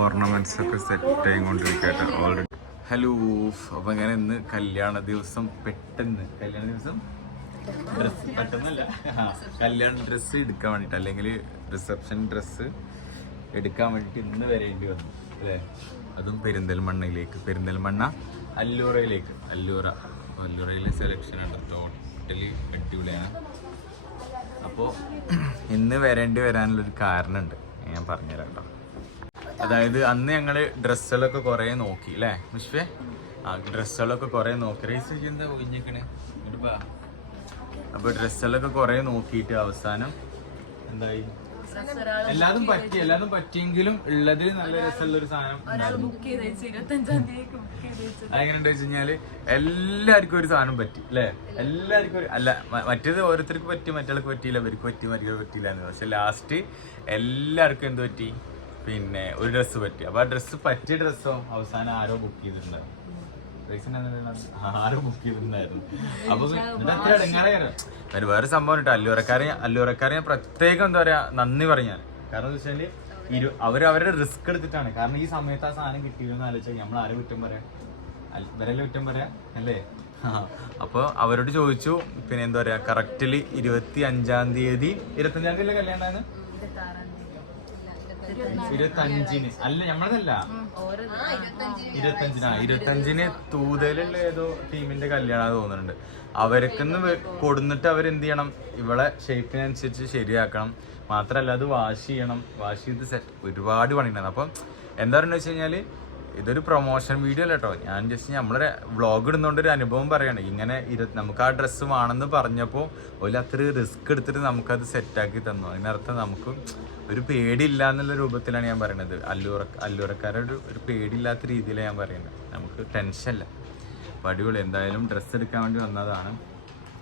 Ornaments ഒക്കെ set ആയിക്കൊണ്ടിരിക്കട്ടെ already. Hello, അപ്പൊ അങ്ങനെ ഇന്ന് കല്യാണ ദിവസം പെട്ടെന്ന് കല്യാണ ദിവസം ഡ്രസ് പെട്ടെന്നല്ല കല്യാണ ഡ്രസ്സ് എടുക്കാൻ വേണ്ടിട്ട്, അല്ലെങ്കിൽ റിസപ്ഷൻ ഡ്രസ്സ് എടുക്കാൻ വേണ്ടിട്ട് ഇന്ന് വരേണ്ടി വന്നു അല്ലേ. അതും പെരിന്തൽമണ്ണ അല്ലൂറയിലേക്ക്. അല്ലൂറയിലെ സെലക്ഷൻ ഉണ്ട്, ടോട്ടലി അടിപൊളിയാണ്. അപ്പോൾ ഇന്ന് വരാനുള്ളൊരു കാരണമുണ്ട്, ഞാൻ പറഞ്ഞുതരാം കേട്ടോ. അതായത് അന്ന് ഞങ്ങൾ ഡ്രസ്സുകളൊക്കെ കുറേ നോക്കി അല്ലേ മുഷ്ഫേ? ഡ്രസ്സുകളൊക്കെ കുറേ നോക്കി. റേസ് എന്താ ഒഴിഞ്ഞേക്കണേ എടുപ്പാ. അപ്പോൾ ഡ്രസ്സുകളൊക്കെ കുറേ നോക്കിയിട്ട് അവസാനം എന്തായി, എല്ലാതും പറ്റിയെങ്കിലും ഉള്ളതിൽ നല്ല രസമുള്ളൊരു സാധനം. അതെങ്ങനെയുണ്ട് വെച്ച് കഴിഞ്ഞാല് എല്ലാവർക്കും ഒരു സാധനം പറ്റി അല്ലേ. എല്ലാവർക്കും അല്ല, മറ്റേത് ഓരോരുത്തർക്ക് പറ്റി, മറ്റുള്ളവർക്ക് പറ്റിയില്ല, ഇവർക്ക് പറ്റി, മറ്റൊരു പറ്റിയില്ല എന്ന്. പക്ഷെ ലാസ്റ്റ് എല്ലാവർക്കും എന്ത് പറ്റി, പിന്നെ ഒരു ഡ്രസ്സ് പറ്റി. അപ്പൊ ആ ഡ്രസ്സ് പറ്റിയ ഡ്രസ്സോ അവസാനം ആരോ ബുക്ക് ചെയ്തിട്ടുണ്ടായിരുന്നു. ആരോ ബുക്ക് ചെയ്തിട്ടുണ്ടായിരുന്നു. അപ്പൊ അത്ര ഇടങ്ങാറായിരുന്നു. വേറെ സംഭവം കേട്ടോ, അല്ലൂറക്കാരെ പ്രത്യേകം എന്താ പറയാ നന്ദി പറഞ്ഞാൽ. കാരണം എന്താ വെച്ചാല് അവരവരുടെ റിസ്ക് എടുത്തിട്ടാണ്. കാരണം ഈ സമയത്ത് ആ സാധനം കിട്ടിയെന്ന് ആലോചിച്ചാൽ നമ്മൾ ആരെ കുറ്റം പറയാം, ഇവരെല്ലാം കുറ്റം പറയാം അല്ലേ. അപ്പോൾ അവരോട് ചോദിച്ചു, പിന്നെ എന്താ പറയാ കറക്റ്റില് 25-ാം തീയതി കല്യാണമാണ്. 25-ന് അല്ല, നമ്മളതല്ല 25-ന് തൂതലുള്ള ഏതോ ടീമിന്റെ കല്യാണം തോന്നുന്നുണ്ട്. അവർക്കൊന്ന് കൊടുന്നിട്ട് അവരെന്ത് ചെയ്യണം, ഇവളെ ഷേപ്പിനനുസരിച്ച് ശരിയാക്കണം. മാത്രല്ല അത് വാഷ് ചെയ്ത് സെറ്റ് ഒരുപാട് പണിയുണ്ടായിരുന്നു. അപ്പം എന്താ പറയുക വെച്ച് കഴിഞ്ഞാൽ ഇതൊരു പ്രൊമോഷൻ വീഡിയോ അല്ല കേട്ടോ. ഞാൻ ജസ്റ്റ് നമ്മളെ വ്ളോഗ് ഇടുന്നോണ്ട് ഒരു അനുഭവം പറയാണ്. ഇങ്ങനെ നമുക്ക് ആ ഡ്രസ്സ് വേണമെന്ന് പറഞ്ഞപ്പോൾ ഒരു അത്ര റിസ്ക് എടുത്തിട്ട് നമുക്കത് സെറ്റാക്കി തന്നു. അതിനർത്ഥം നമുക്ക് ഒരു പേടിയില്ല എന്നുള്ള രൂപത്തിലാണ് ഞാൻ പറയുന്നത്. അല്ലൂറക്കാരുടെ ഒരു പേടിയില്ലാത്ത രീതിയിലാണ് ഞാൻ പറയുന്നത്. നമുക്ക് ടെൻഷനില്ല. അപ്പം അടിപൊളി. എന്തായാലും ഡ്രസ്സ് എടുക്കാൻ വേണ്ടി വന്നതാണ്.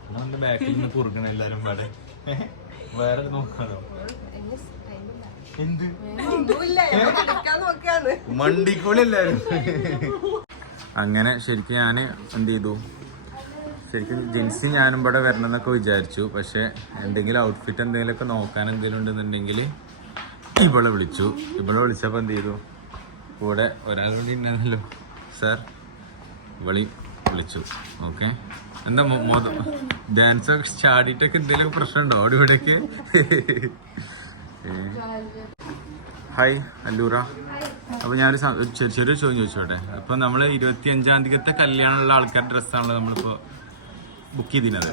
നമ്മളൊന്ന് ബാക്കിൽ നിന്ന് കുറുകണം എല്ലാവരും പാടെ. വേറെ നോക്കാണോ എന്ത് മണ്ടിക്കോളി എല്ലാരും. അങ്ങനെ ശരിക്കും ഞാൻ എന്ത് ചെയ്തു, ശരിക്കും ജെൻസി ഞാനും ഇവിടെ വരണം എന്നൊക്കെ വിചാരിച്ചു. പക്ഷെ എന്തെങ്കിലും ഔട്ട്ഫിറ്റ് എന്തെങ്കിലുമൊക്കെ നോക്കാൻ എന്തെങ്കിലും ഉണ്ടെന്നുണ്ടെങ്കിൽ ഇവളെ വിളിച്ചപ്പോൾ എന്ത് ചെയ്തു, കൂടെ ഒരാൾ കൂടി ഉണ്ടായിരുന്നല്ലോ സാർ, ഇവളി വിളിച്ചു. ഓക്കെ, എന്താ ഡാൻസൊക്കെ ചാടിയിട്ടൊക്കെ എന്തെങ്കിലും പ്രശ്നമുണ്ടോ അവിടെ ഇവിടേക്ക്? ഹായ് അല്ലൂറ. അപ്പോൾ ഞാനൊരു ചെറിയൊരു ചോദ്യം ചോദിച്ചോട്ടെ. അപ്പോൾ നമ്മൾ 25-ാം തീയതിത്തെ കല്യാണമുള്ള ആൾക്കാരുടെ ഡ്രസ്സാണല്ലോ നമ്മളിപ്പോൾ ബുക്ക് ചെയ്തിരുന്നത്.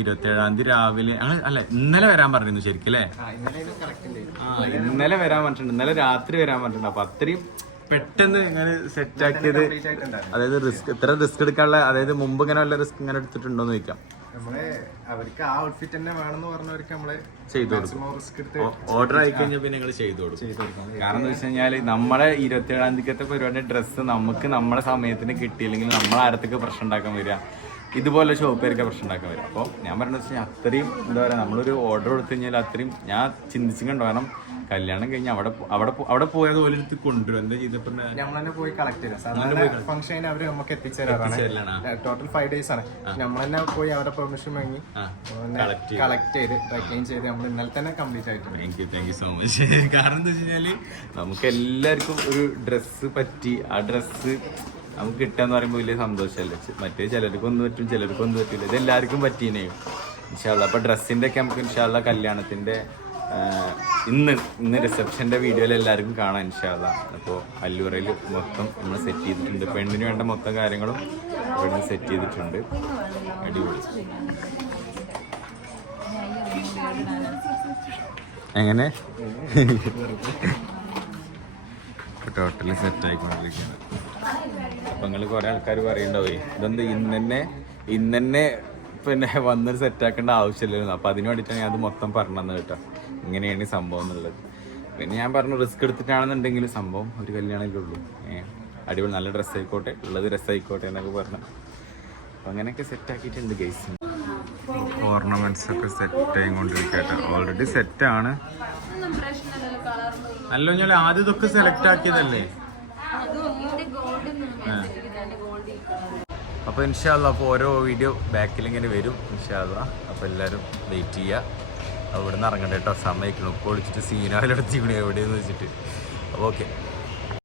27-ാം തീയതി രാവിലെ അല്ല ഇന്നലെ വരാൻ പറഞ്ഞിരുന്നു ശരിക്കും അല്ലേ? ഇന്നലെ വരാൻ പറഞ്ഞിട്ടുണ്ട്, ഇന്നലെ രാത്രി വരാൻ പറഞ്ഞിട്ടുണ്ട്. അപ്പോൾ അത്രയും പെട്ടെന്ന് ഇങ്ങനെ സെറ്റ് ആക്കിയത്, അതായത് ഇത്ര റിസ്ക് എടുക്കാനുള്ള, അതായത് മുമ്പ് ഇങ്ങനെ വല്ല റിസ്ക് ഇങ്ങനെ എടുത്തിട്ടുണ്ടോന്ന് ചോദിക്കാം. അവർക്ക് ആ ഔട്ട്ഫിറ്റ് തന്നെ വേണമെന്ന് പറഞ്ഞവർക്ക് നമ്മള് ചെയ്തു കൊടുക്കും. ഓർഡർ ആയി കഴിഞ്ഞാൽ പിന്നെ ഞങ്ങൾ ചെയ്തു കൊടുക്കും. കാരണം എന്താ വെച്ച് കഴിഞ്ഞാല് നമ്മളെ 27-ാം തീയതിക്കത്തെ പരിപാടി ഡ്രസ്സ് നമുക്ക് നമ്മളെ സമയത്തിന് കിട്ടിയില്ലെങ്കിൽ നമ്മളെ ആരത്തൊക്കെ പ്രശ്നം ഉണ്ടാക്കാൻ വരിക, ഇതുപോലെ ഷോപ്പേരൊക്കെ പ്രശ്നം ഉണ്ടാക്കാൻ വരിക. അപ്പോൾ ഞാൻ പറഞ്ഞത് വെച്ചാൽ അത്രയും എന്താ പറയുക, നമ്മളൊരു ഓർഡർ കൊടുത്തു കഴിഞ്ഞാൽ അത്രയും ഞാൻ ചിന്തിച്ചിട്ടുണ്ടോ. കാരണം കല്യാണം കഴിഞ്ഞ് അവിടെ പോയത് പോലെ എടുത്ത് കൊണ്ടുവരും. എന്താ ചെയ്തപ്പോൾ നമ്മൾ തന്നെ പോയി കളക്ട് ചെയ്യാം. ഫംഗ്ഷൻ അവർ നമുക്ക് എത്തിച്ചേരാറാണ്. ടോട്ടൽ 5 days ആണ്. നമ്മൾ തന്നെ പോയി അവരുടെ പെർമിഷൻ വാങ്ങി കളക്ട് ചെയ്ത് ട്രെക്കിങ് ചെയ്ത് നമ്മൾ ഇന്നലെ തന്നെ കംപ്ലീറ്റ് ആയിട്ടുണ്ട്. Thank you so much. കാരണം എന്താ വെച്ച് കഴിഞ്ഞാൽ നമുക്ക് എല്ലാവർക്കും ഒരു ഡ്രസ്സ് പറ്റി, ആ ഡ്രസ്സ് നമുക്ക് കിട്ടാന്ന് പറയുമ്പോൾ വലിയ സന്തോഷമല്ലേ. മറ്റേ ചിലർക്കൊന്നും പറ്റും, ചിലർക്കൊന്നും പറ്റില്ല. ഇത് എല്ലാവർക്കും പറ്റീനെയും ഇൻഷാല്ലാ. അപ്പോൾ ഡ്രസ്സിൻ്റെ ഒക്കെ നമുക്ക് ഇൻഷാല്ലാ കല്യാണത്തിൻ്റെ ഇന്ന് റിസപ്ഷൻ്റെ വീഡിയോയിൽ എല്ലാവർക്കും കാണാം ഇൻഷാല്ലാ. അപ്പോൾ അല്ലൂറയിൽ മൊത്തം നമ്മൾ സെറ്റ് ചെയ്തിട്ടുണ്ട്. പെണ്ണിന് വേണ്ട മൊത്തം കാര്യങ്ങളും ഇവിടെ സെറ്റ് ചെയ്തിട്ടുണ്ട്. അടിപൊളി. എങ്ങനെ ടോട്ടലി സെറ്റ് ആയിക്കൊണ്ടിരിക്കുകയാണ്. അപ്പം നിങ്ങൾ കുറേ ആൾക്കാർ പറയുന്നുണ്ടാവേ ഇതെന്ത് ഇന്നെ പിന്നെ വന്നൊരു സെറ്റാക്കേണ്ട ആവശ്യമില്ലായിരുന്നു. അപ്പോൾ അതിന് വേണ്ടിയിട്ടാണ് ഞാൻ അത് മൊത്തം പറഞ്ഞത് കേട്ടോ, ഇങ്ങനെയാണ് ഈ സംഭവം എന്നുള്ളത്. പിന്നെ ഞാൻ പറഞ്ഞു റിസ്ക് എടുത്തിട്ടാണെന്നുണ്ടെങ്കിൽ സംഭവം ഒരു കല്യാണമല്ലേ ഉള്ളൂ. അടിപൊളി നല്ല ഡ്രസ്സ് ആയിക്കോട്ടെ, ഉള്ളത് ഡ്രസ്സായിക്കോട്ടെ എന്നൊക്കെ പറഞ്ഞു. അപ്പം അങ്ങനെയൊക്കെ സെറ്റാക്കിയിട്ടുണ്ട് ഗൈസ്. ഓർണമെന്റ്സ് ഒക്കെ സെറ്റ് ആയിക്കൊണ്ടിരിക്കട്ടെ. ഓൾറെഡി സെറ്റാണ്. അല്ലോ ഞാൻ ആദ്യം ഇതൊക്കെ സെലക്ട് ആക്കിയതല്ലേ. അപ്പോൾ ഇൻഷാ അല്ലാ അപ്പോൾ ഓരോ വീഡിയോ ബാക്കിൽ ഇങ്ങനെ വരും ഇൻഷാ അല്ലാ. അപ്പോൾ എല്ലാവരും വെയിറ്റ് ചെയ്യുക. അവിടെ നിന്ന് ഇറങ്ങണ്ട കേട്ടോ, സമയക്കണം. ഇപ്പോൾ വിളിച്ചിട്ട് സീനാവിലെടുത്തിക്കണേ എവിടെയെന്ന് വെച്ചിട്ട്. അപ്പോൾ ഓക്കെ.